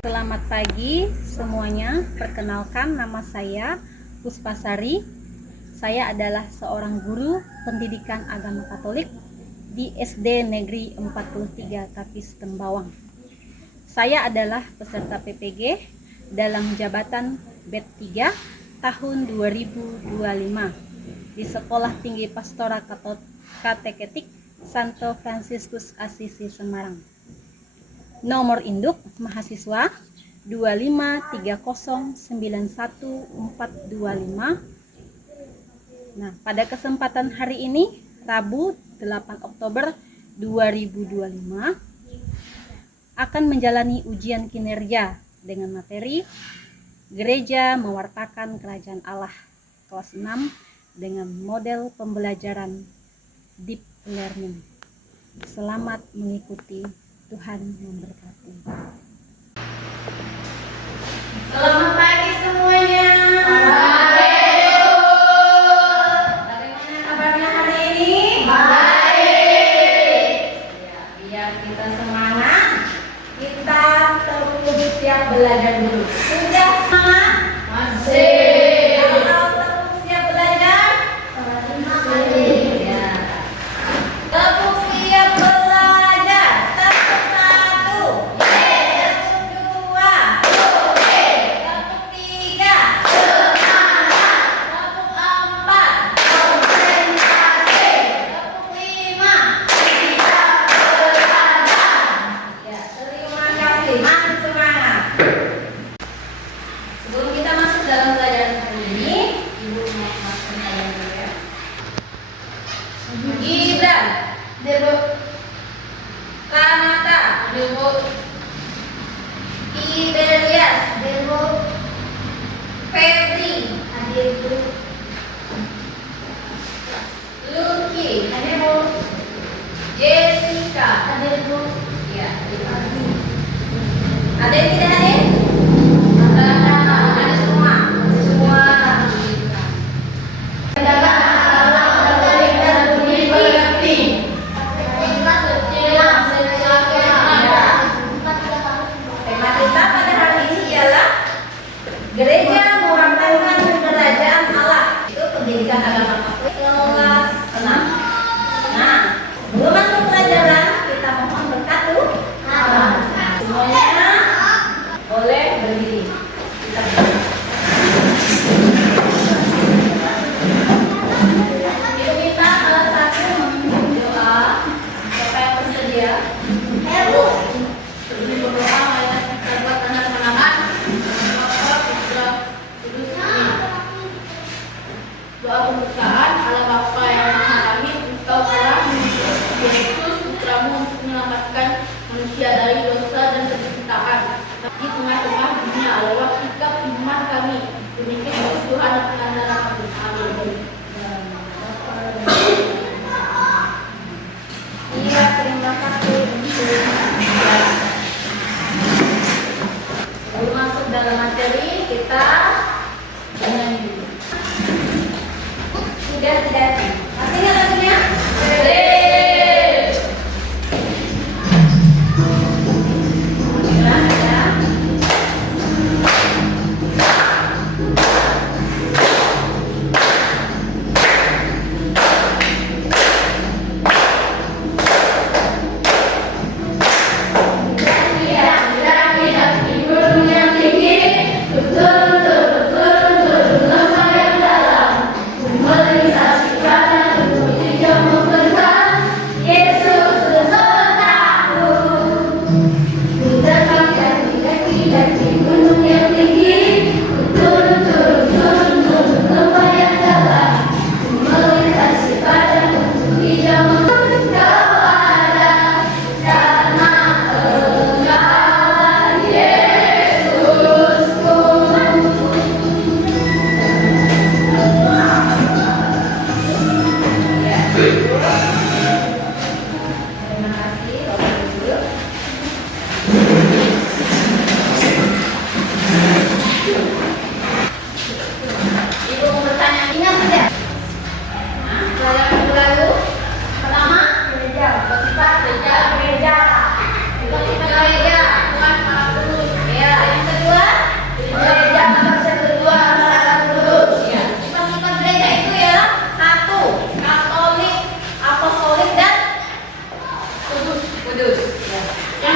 Selamat pagi semuanya. Perkenalkan, nama saya Puspasari. Saya adalah seorang guru pendidikan agama Katolik di SD Negeri 43 Tapis Tembawang. Saya adalah peserta PPG dalam jabatan BET 3 tahun 2025 di Sekolah Tinggi Pastoral Kateketik Santo Fransiskus Asisi Semarang. Nomor induk mahasiswa 253091425. Nah, pada kesempatan hari ini, Rabu 8 Oktober 2025, akan menjalani ujian kinerja dengan materi Gereja Mewartakan Kerajaan Allah kelas 6 dengan model pembelajaran Deep Learning. Selamat mengikuti. Tuhan memberkati. Selamat pagi semuanya. Bagaimana kabarnya hari ini? Baik. Ya, biar kita semangat, kita terus siap belajar dulu. Sudah semangat? Masih. Kalau terus siap belajar? Masih. Ya. Terus siap belajar. Tepuk satu. Tepuk dua. Tepuk tiga. Tepuk empat. Konsentrasi. Tepuk lima. Ya, terima kasih. Masih semangat. Sebelum kita masuk dalam pelajaran hari ini, Ibu mau masuk pelajaran dulu ya. Gibran, Debu. Kanata, Debu. Iberias, Debu. Febri, Debu. Lucky, Debu. Jessica, Debu. Ya, ada yang tidak hadir? Ada semua. Tema kita pada hari ini ialah Gereja Mewartakan Kerajaan Allah. Itu pendidikan agama Katolik kelas 6. Nah, sebelum masuk pelajaran, kita mohon berkat dulu. Semuanya boleh berdiri. Kita berdiri. Ibu minta salah satu memimpin doa. Siapa yang bersedia? Ibu. Sebelum berdoa, marilah kita buat tanda kemenangan. Bapa, Putra, Kudus, Amin. Doa pembukaan. Allah Bapa yang Maha Kami, Engkau telah mengutus Yesus Putramu untuk menyelamatkan manusia dari dosa dan penderitaan di tengah-tengah dunia. Lewat sikap iman kami, demikian Yesus Tuhan dan pengantar kami. Amin. Iya, terima kasih. Sebelum masuk dalam materi, kita menyanyi dulu. Sudah tidak? Masih ingat lagunya?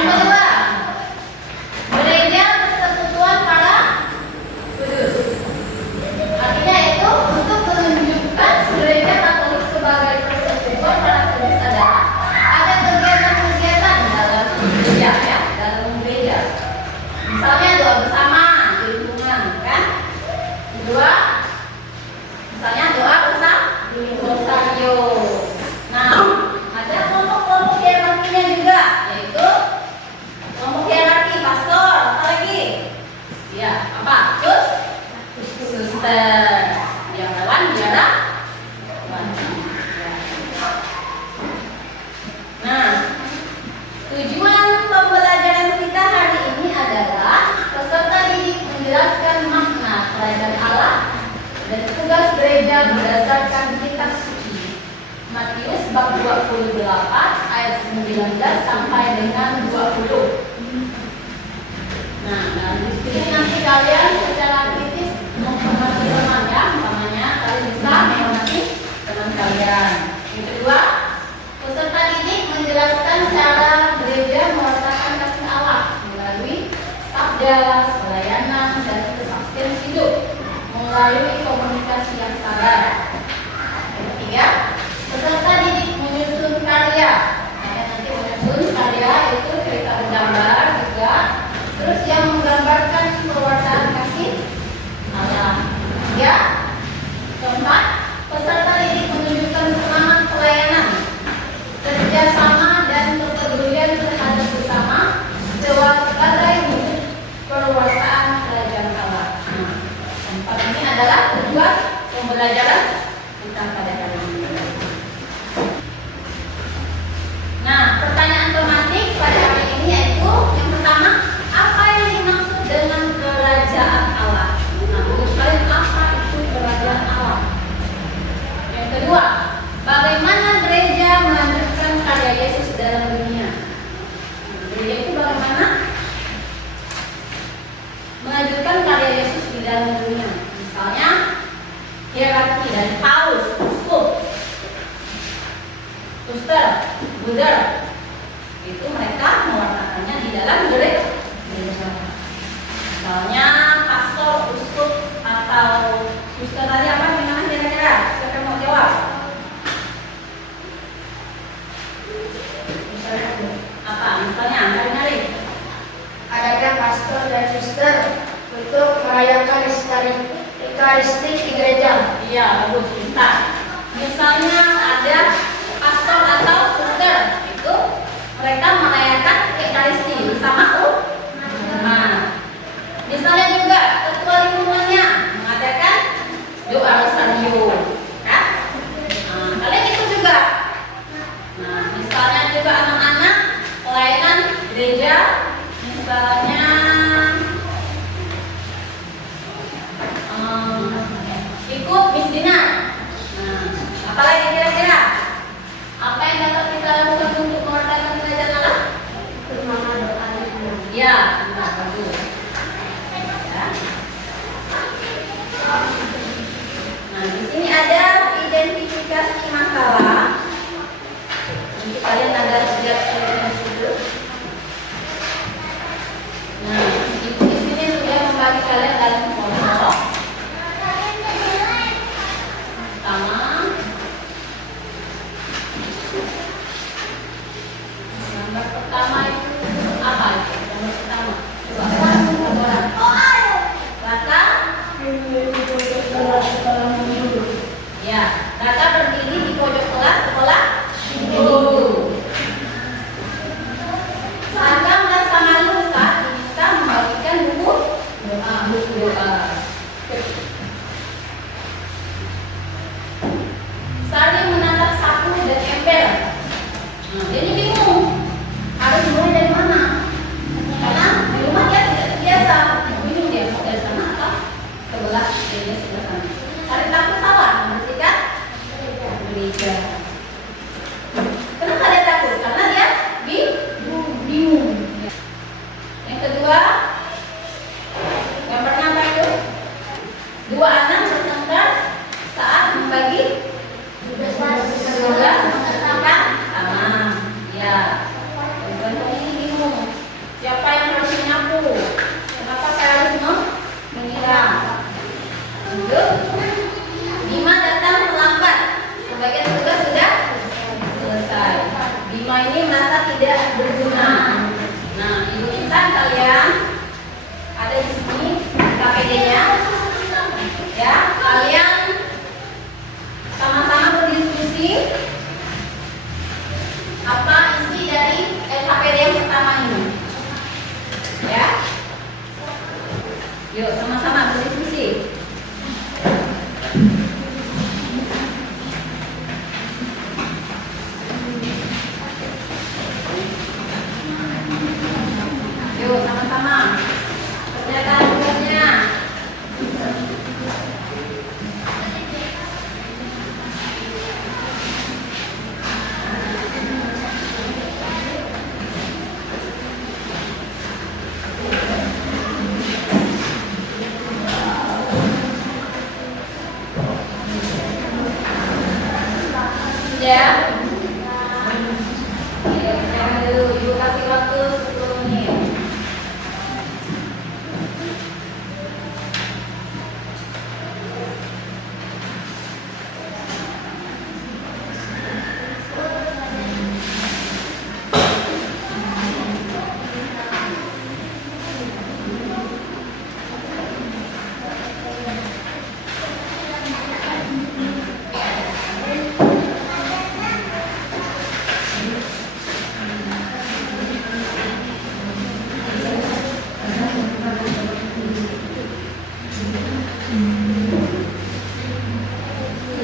Yang kedua, gereja persekutuan para kudus. Artinya itu untuk menunjukkan gereja Katolik sebagai persekutuan para kudus adalah ada kegiatan-kegiatan dalam gereja ya, dalam gereja. Misalnya doa bersama di lingkungan, kan? Kedua, misalnya doa bersama di rosario. Nah, ada kelompok-kelompok hierarkinya juga, yaitu kelompok hierarki pastor, apa lagi? Ya, apa? Terus suster, biarawan, biara. Nah, tujuan pembelajaran kita hari ini adalah peserta didik menjelaskan makna kerajaan Allah dan tugas gereja berdasarkan kitab suci. Matius bab 28 ayat 19 sampai dengan 20. Nah, di sini nanti kalian secara kritis menghormati teman ya, umpamanya kalian bisa menghormati teman kalian. Yang kedua, peserta didik menjelaskan cara gereja mewartakan kasih Allah melalui sabda, pelayanan, dan kesaksian hidup melalui komunikasi yang sabar. Yang ketiga, peserta didik menyusun karya. Nanti menyusun karya itu cerita bergambar juga. Terus yang menggambarkan pewartaan kasih Allah. Ya. Keempat, peserta didik menunjukkan semangat pelayanan, kerjasama dan kepedulian terhadap sesama sebagai wujud perwartaan kerajaan Allah. Nah, empat ini adalah tujuan pembelajaran kita pada hari ini. Nah, pertanyaan tematik pada hari ini yaitu yang pertama, apa yang dimaksud dengan kerajaan Allah? Nah, menurut kalian apa itu kerajaan Allah? Yang kedua, bagaimana gereja melanjutkan karya Yesus dalam dunia? Gereja itu bagaimana melanjutkan karya Yesus di dalam dunia? Misalnya, hierarki dari paus, uskup, suster, buder, itu mereka mewartakannya di dalam gereja. Misalnya pastor, uskup, atau suster tadi apa? Gimana kira-kira? Siapa yang mau jawab? Apa? Misalnya, nyari-nyari. Adanya pastor dan suster untuk merayakan Ekaristi di gereja. Iya, bagus. Kita. Misalnya ada pastor atau suster, itu mereka merayakan Ekaristi bersama Nah, misalnya juga ketua lingkungannya mengadakan doa rosario, kan? Nah, kalian itu juga. Nah, misalnya juga anak-anak pelayanan gereja, misalnya ikut Miss Dinar. Nah, apalagi kira-kira? Apa yang dapat kita lakukan untuk mewartakan kerajaan Allah? Ya, benar, bagus. Ya. Nah, di sini ada identifikasi masalah. Nanti kalian ada siap dulu. Nah, ibu di sini sudah membagi kalian dalam kelompok. Pertama, gambar pertama itu apa? Gambar pertama. Coba. Rata. Ya, Rata berdiri di pojok kelas. Yuk sama-sama berdiskusi. Yuk sama-sama kerjakan tugasnya. Ya. Jangan dulu, ibu kasih waktu 10 menit.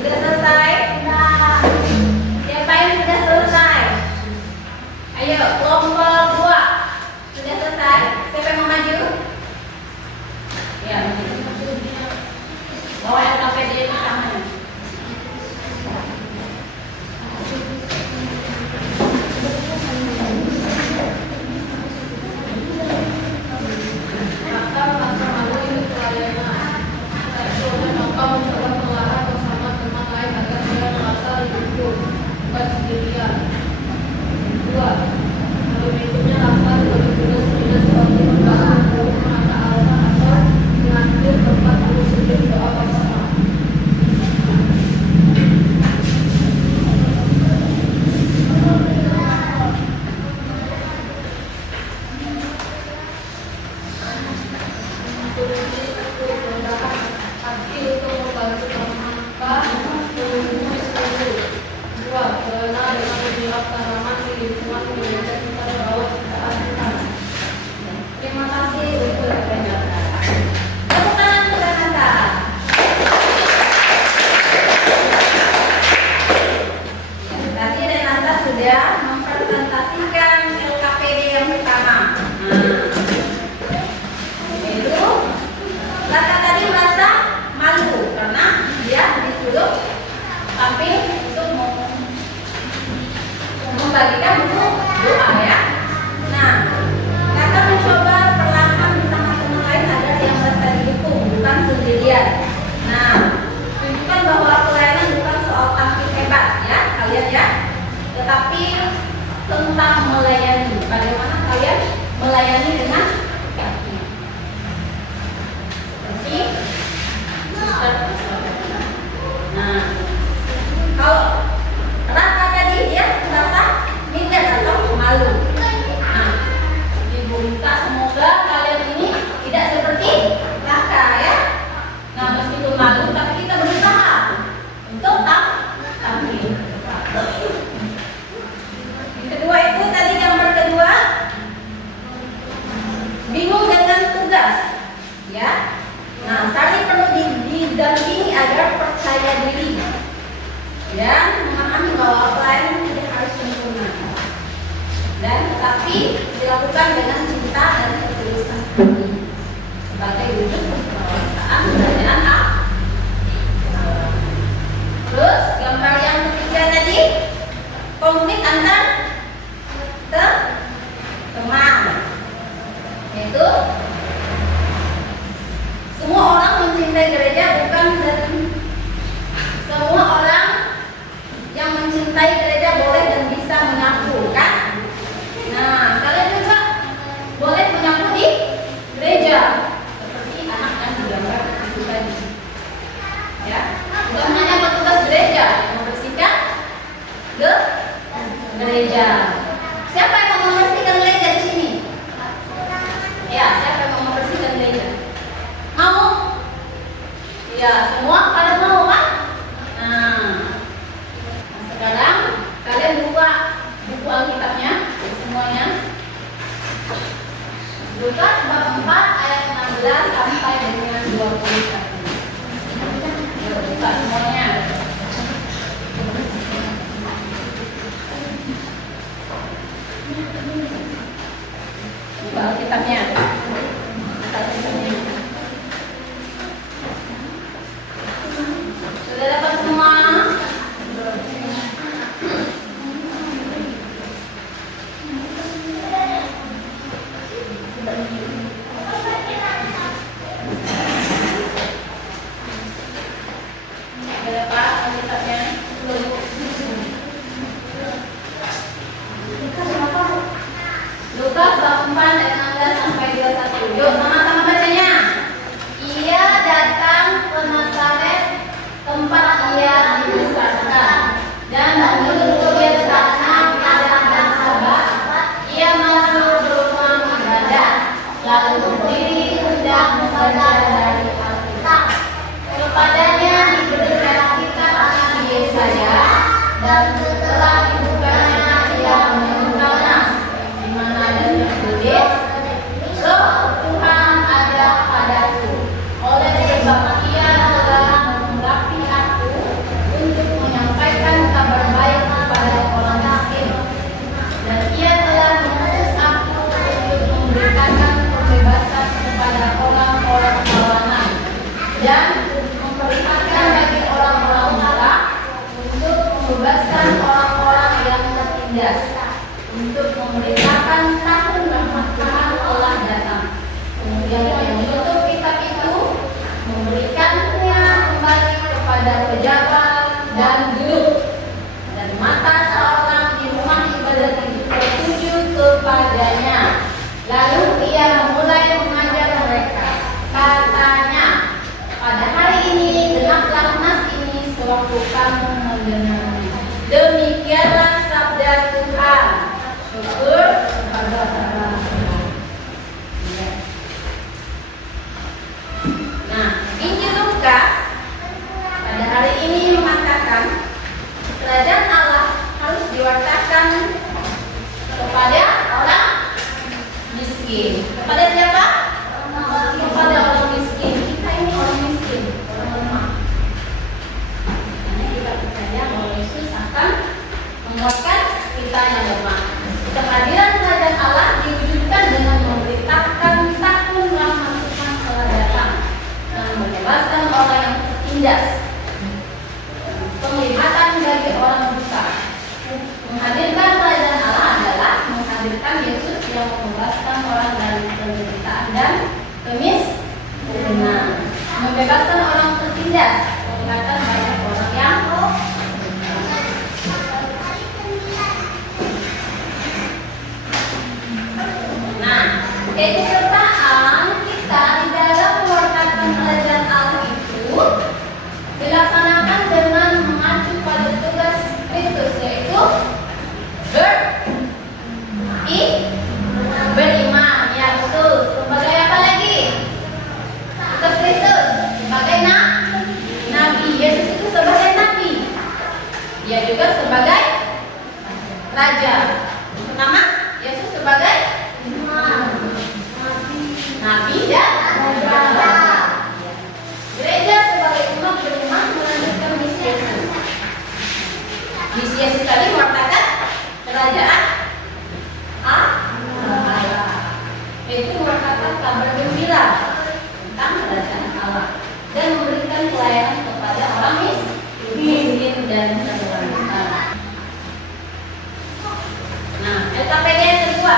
Sudah selesai? Siapa yang sudah selesai? Ayo, kelompok 2. Sudah selesai? Siapa yang mau maju? Ya, bawa LKPD ke tangan. Terima kasih untuk penjelasan. Tepuk tangan untuk Renata. Tadi Renata sudah mempresentasikan LKPD yang pertama. Itu Renata tadi merasa malu karena dia disuruh tampil untuk membagikan buku doa ya. Nah, Kakak mencoba perlahan bersama teman lain agar yang merasa didukung, bukan sendirian. Nah, tunjukkan bahwa pelayanan bukan soal tampil hebat ya, kalian ya, tetapi tentang melayani. Bagaimana kalian melayani dengan hati. Seperti nah, kalau Raka tadi dia merasa minder atau malu. Nah, Ibu minta semoga kalian ini tidak seperti Raka ya. Nah, meskipun malu tapi kita berusaha untuk tampil. Yang kedua itu tadi gambar kedua, bingung dengan tugas ya. Nah, saling perlu didampingi agar percaya diri dan memahami bahwa pelayanan tidak harus sempurna dan tetapi dilakukan dengan cinta dan ketulusan hati sebagai wujud perasaan kerajaan Allah. Terus gambar yang ketiga tadi, konflik antar teman, yaitu semua orang mencintai gereja bukan dan semua orang yang mencintai gereja boleh dan bisa menyapu kan? Nah, kalian juga boleh menyapu di gereja seperti anak yang digambar itu tadi. Ya, bukan hanya petugas gereja yang membersihkan gereja. Siapa yang mau membersihkan gereja di sini? Ya, siapa yang mau membersihkan gereja? Mau? Ya, semua pada mau kan? Nah, sekarang kalian buka buku Alkitabnya semuanya. Lukas bab 4 ayat 16. 15 sampai dengan 21. Yuk, buka semuanya. Buka Alkitabnya. Buka Alkitabnya. Sudah dapat semua? Sudah dapat Alkitabnya? Lukas bab 4 ayat 16 sampai 21. Yuk sama-sama bacanya. Ia datang ke Nazaret, tempat ia dibesarkan, dan menurut kebiasaan pada Sabat, ia masuk ke rumah ibadah, lalu berdiri hendak membaca dari Alkitab. Kepadanya diberikan kitab Nabi Yesaya, dan setelah dibukanya ia menemukan nas, di mana ada tertulis, Roh Tuhan ada padaku, oleh sebab ia telah mengurapi aku untuk menyampaikan kabar baik kepada orang miskin, dan ia telah mengutus aku untuk memberitakan pembebasan kepada orang-orang tawanan, dan memperlihatkan bagi orang-orang buta, untuk membebaskan orang-orang yang tertindas, untuk memberitakan tahun rahmat Tuhan telah datang. Kemudian ia menutup kitab itu, memberikannya kembali kepada pejabat dan duduk. Dan mata seorang di rumah ibadat itu tertuju kepadanya. Lalu ia memulai mengajar mereka. Katanya, pada hari ini genaplah nas ini sewaktu kamu mendengarnya. Demikianlah sabda Tuhan. Syukur kepada Allah. Nah, Injil Lukas pada hari ini mengatakan kerajaan Allah harus diwartakan kepada orang miskin. Kepada siapa? Kepada orang miskin. Kita ini orang miskin, orang lemah. Karena kita percaya bahwa Yesus akan menguatkan kita yang lemah. Kehadiran kerajaan Allah diwujudkan dengan memberitakan tahun rahmat Tuhan telah datang dan membebaskan orang yang tertindas, penglihatan bagi orang buta. Menghadirkan kerajaan Allah adalah menghadirkan Yesus yang membebaskan orang dari penderitaan dan kemiskinan, membebaskan orang tertindas, penglihatan bagi orang yang keikutsertaan kita di dalam mewartakan kerajaan Allah itu dilaksanakan dengan mengacu pada tugas Kristus, yaitu beriman. Ya betul. Sebagai apa lagi? Tugas Kristus sebagai nabi. Yesus itu sebagai nabi. Dia juga sebagai raja. Pertama, Yesus sebagai nabi dan raja. Gereja sebagai umat beriman melanjutkan misi Yesus. Misi Yesus tadi mewartakan kerajaan Allah, yaitu mewartakan kabar gembira tentang kerajaan Allah dan memberikan pelayanan kepada orang miskin dan terlantar. Nah, LKPD yang kedua,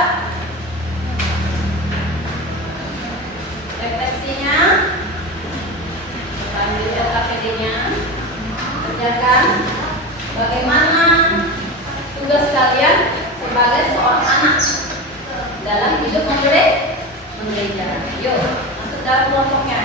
refleksinya, ambil LKPD-nya, kerjakan bagaimana tugas kalian sebagai seorang anak dalam hidup gereja. Yuk, masuk dalam kelompoknya.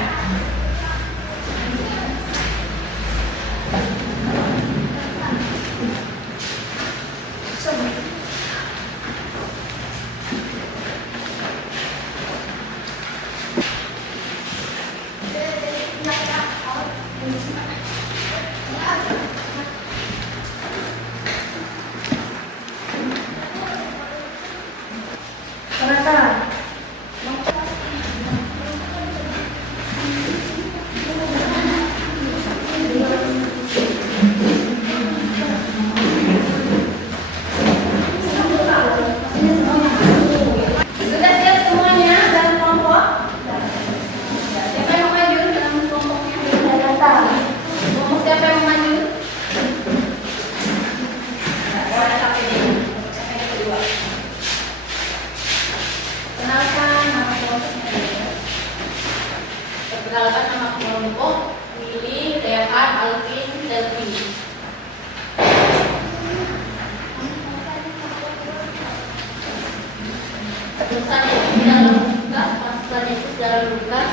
Tuhan Yesus dalam Lukas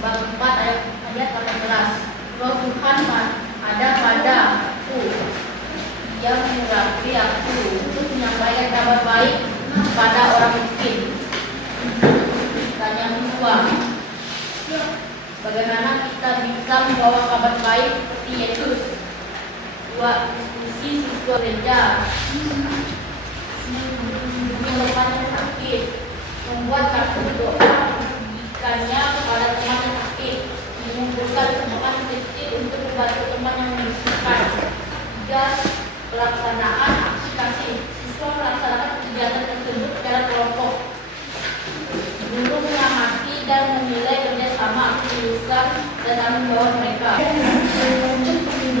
bab 4 ayat 18. Roh Tuhan ada padaku, Ia mengurapi aku untuk menyampaikan kabar baik pada orang miskin dan yang tua. Bagaimana kita bisa membawa kabar baik seperti Yesus? 2. Diskusi siswa gereja. Menyembuhkan sakit, membuat kartu doa, memberikannya kepada teman yang sakit, mengumpulkan sumbangan kecil untuk membantu teman yang membutuhkan. 3. Pelaksanaan aksi kasih. Siswa melaksanakan kegiatan tersebut secara kelompok. Guru mengamati dan menilai kerjasama, keseriusan dan tanggung jawab mereka.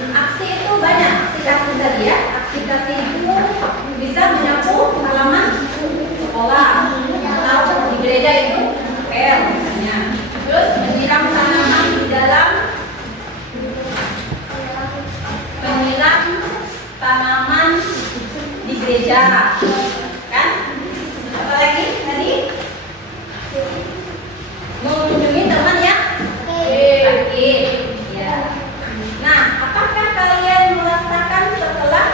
Aksi itu banyak, aksi kasih tadi ya. Aksi kasih itu bisa menyapu halaman sekolah atau di gereja itu pel misalnya. Terus menyiram tanaman di dalam, menyiram tanaman di gereja, kan? Apa lagi tadi? Mengunjungi teman yang sakit. Ya. Nah, apakah kalian merasakan setelah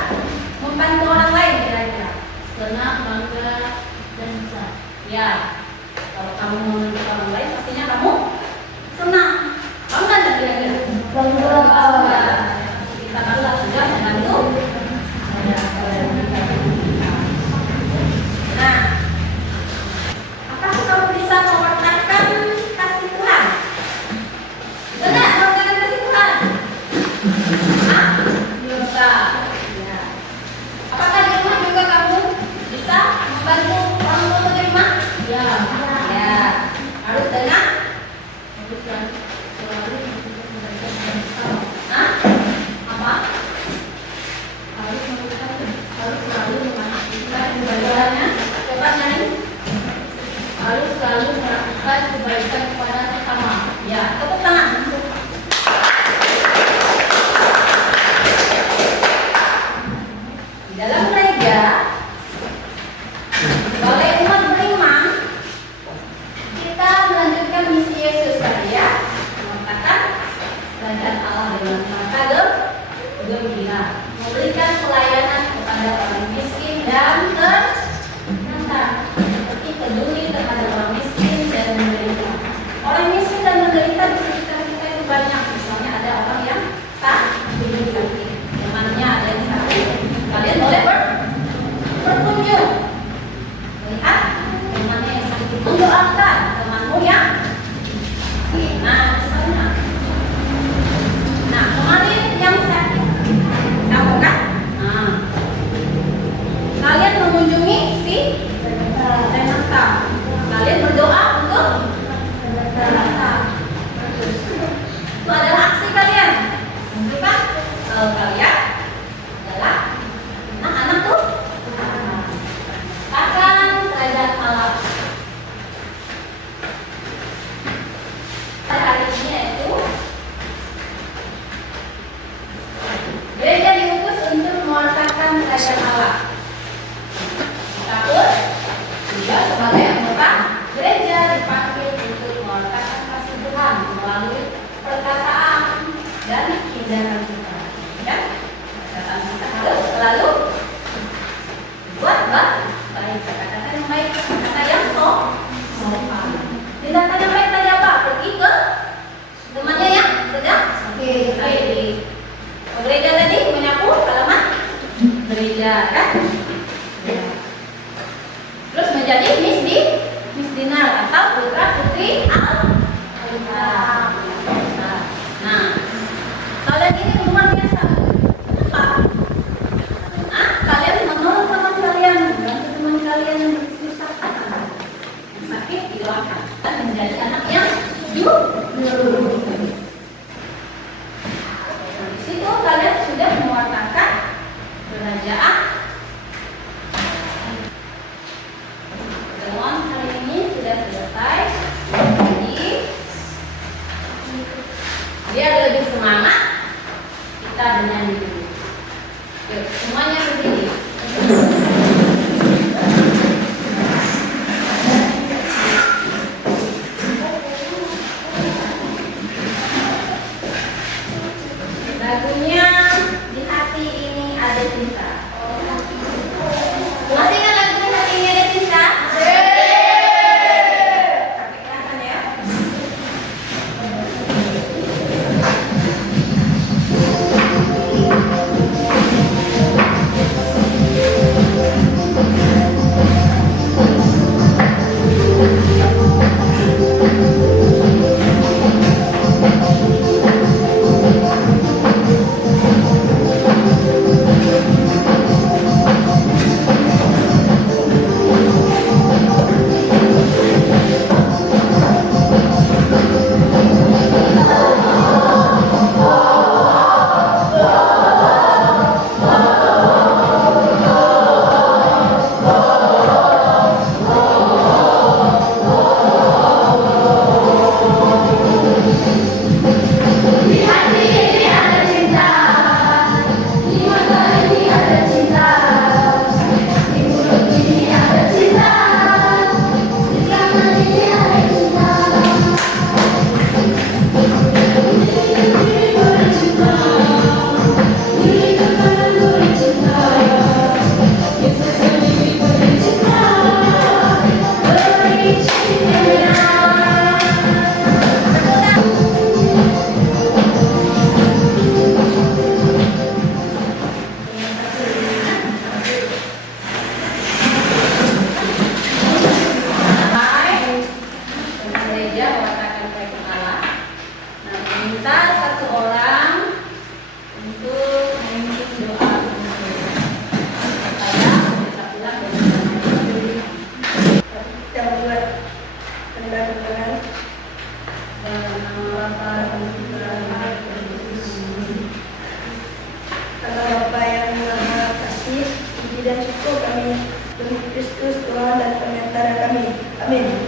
membantu orang lain kira-kira? Senang, bangga, dan bisa. Ya, kalau kamu membantu orang lain, pastinya kamu senang. Bangga nggak kira-kira? Bangga. Kita kalau sudah membantu. Nah, apakah kamu bisa mewartakan kasih Tuhan? Benar, mewartakan kasih Tuhan. Hah? Bisa. Ya. Apakah di rumah juga kamu bisa membantu orang tua menerima? Ya, Ya. Harus dengan? selalu Hah? Apa? harus selalu melakukan Bagaimana? Coba nyanyi. harus selalu melakukan kebaikan kepada sesama. Ya, tepuk tangan. Di dalam gereja, sebagai umat beriman, kita melanjutkan misi Yesus tadi ya, mengatakan kerajaan Allah dengan masa gembira, memberikan pelayanan kepada orang miskin dan terlantar, seperti peduli terhadap orang miskin dan menderita. Orang miskin dan menderita di sekitar kita itu banyak. Misalnya ada orang yang sakit, temannya ada yang sakit. Kalian boleh berkunjung, melihat temannya yang sakit, mendoakan temanmu yang sakit. Nah, misalnya, nah kemarin yang sakit, kamu kan? Nah, kalian mengunjungi si Renata. Kalian berdoa untuk Renata. Itu adalah aksi kalian. Bukan kalau kalian adalah anak-anak tuh akan kerajaan Allah. Pada hari ini yaitu gereja diutus untuk mewartakan kerajaan Allah. Takut dia sebagai anggota gereja dipanggil untuk mewartakan kasih Tuhan melalui perkataan dan tindakan kita. Ya, perkataan kita harus selalu buat baik, kata-kata yang baik, kata yang sopan. Tindakan yang baik tadi apa? Pergi ke temannya yang sedang sakit. Gereja tadi menyapu halaman gereja, kan? Terus menjadi Miss Dinar atau putra putri Al-Quran. Nah, kalian ini luar biasa. Kenapa? Kalian menolong teman kalian, membantu teman kalian yang susah, yang sakit didoakan dan menjadi anak yang jujur. Di situ kalian sudah mewartakan kerajaan. Pertemuan hari ini sudah selesai. Jadi biar lebih semangat, kita bernyanyi dulu. Yuk, semuanya berdiri. Amin.